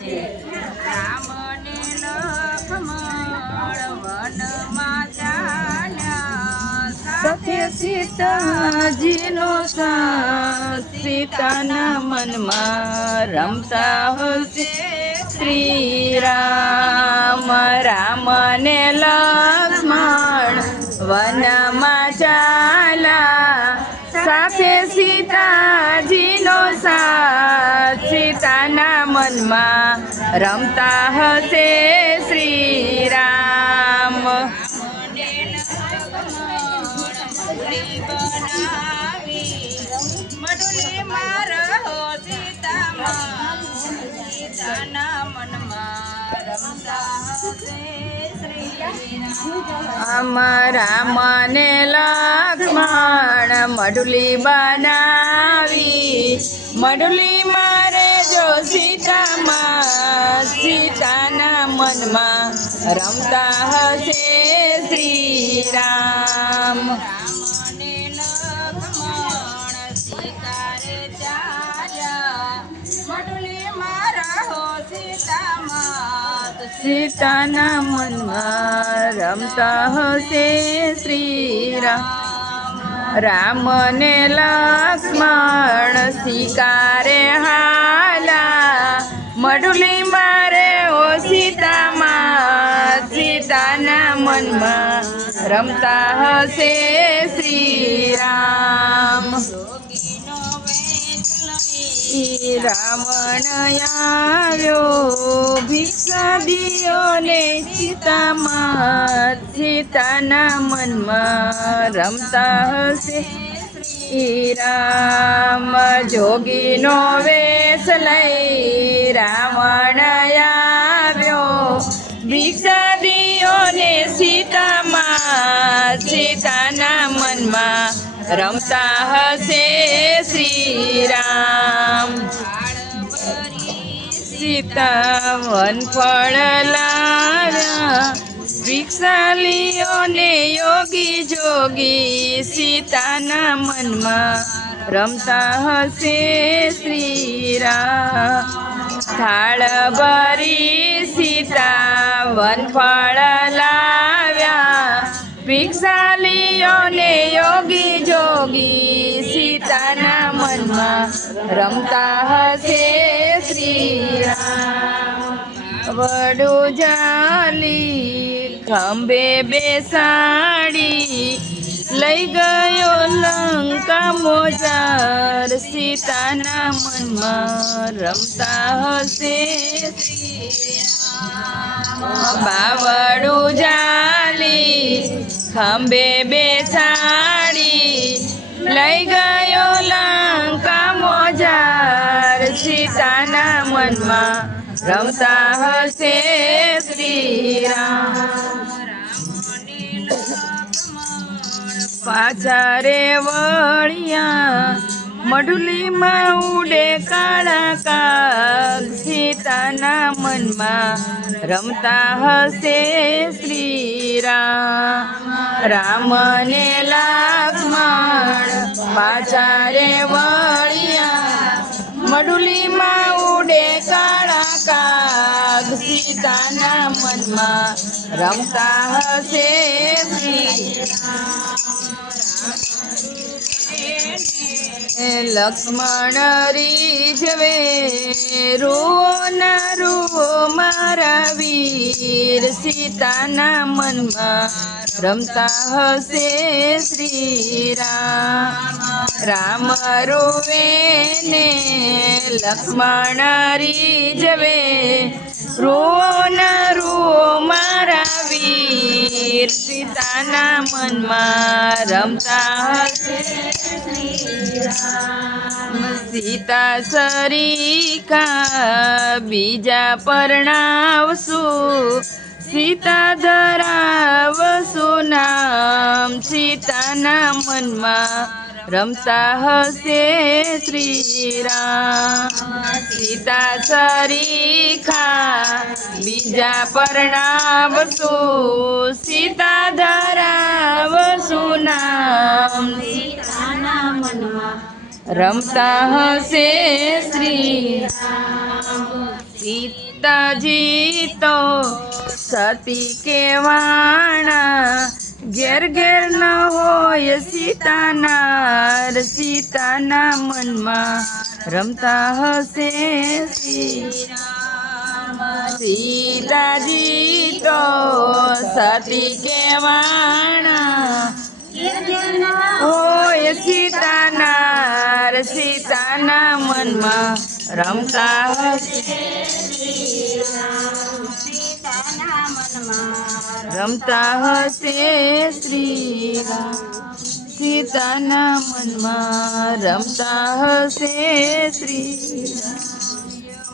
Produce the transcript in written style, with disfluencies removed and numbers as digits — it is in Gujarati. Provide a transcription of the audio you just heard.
રામને લખમણ વનમાં ચાલ્યા સાથે સીતાજીનો સાથ સીતાના મનમાં રમતા હશે શ્રી રામ રામ ને લક્ષ્મણ વનમાં ચાલ્યા સાથે સીતાજીનો સાથ સીતાના મનમાં રમતા હશે શ્રી રામ મડુલી મારો સીતામાં સીતાના મનમાં રમતા હશે શ્રી રામ રામ ને લક્ષ્મણ મડુલી બનાવી મડુલી મારે જો સીતામાં સીતાના મનમાં રમતા હશે શ્રી રામ રામને લખમણ સીતારે ચાલ્યા મડુલી મારો સીતામાં સીતાના મનમાં રમતા હશે શ્રી રામ રામ ને લક્ષ્મણ શિકારે હાલા મડુલી મારે ઓ સીતામાં સીતાના મનમાં રમતા હશે શ્રી રામ રાવણ આવ્યો ભિક્ષા દિયો ને સીતામાં સીતાના મનમાં રમતા હશે શ્રી રામ જોગીનો વેશ લઈ રાવણ આવ્યો ભિક્ષા દિયો ને સીતામાં સીતાના મનમાં રમતા હશે શ્રી રામ સીતા વનફળ લાવ્યા ભિક્ષા લિયો ને યોગી જોગી સીતાના મનમાં રમતા હશે શ્રી રામ થાળ ભરી સીતા વનફળ લાવ્યા ભિક્ષા લિયો ને યોગી જોગી સીતાના મનમાં રમતા હશે શ્રી રામ વડું જાલી ખંભે બેસાડી લઈ ગયો લંકા મોજાર સીતાના મનમાં રમતા હશે બાવડું જાલી ખંભે બેસાડી લઈ ગયો લંકા મોજાર સીતાના મનમાં રમતા હશે શ્રી રામ પાછા રે વળિયા મડુલીમાં ઉડે કાળા કાગ સીતાના મનમાં રમતા હશે શ્રી રામ રામ ને લક્ષ્મણ પાછા રે વળિયા મડુલીમાં ઉડે કાળા કાગ સીતાના મનમાં રમતા હશે શ્રી લક્ષ્મણ રીઝવે રૂઓ ના રૂઓ મારા વીર સીતાના મનમાં રમતા હશે શ્રી રામ રામ રોવે ને લક્ષ્મણ રીઝવે રૂઓ ના રૂઓ મારા વીર સીતાના મનમાં રમતા હશે સીતા સરીખા બીજા પરણાવશું સીતા ધરાવશું નામ સીતાના મનમાં રમતા હશે શ્રી રામ સીતા સરીખા બીજા પરણાવશું સીતા ધરાવશું નામ સીતાના મનમાં રમતા હશે શ્રી રામ સીતાજી તો સતી કેવાણા ઘેર ઘેર ન હોય સીતાના સીતાના મનમાં રમતા હશે સીતાજી તો સતી કેવાણા હોય સીતાના સીતાના મનમાં રમતા હશે સીતાના મનમાં રમતા હશે શ્રી રામ સીતાના મનમાં રમતા હશે શ્રી રામ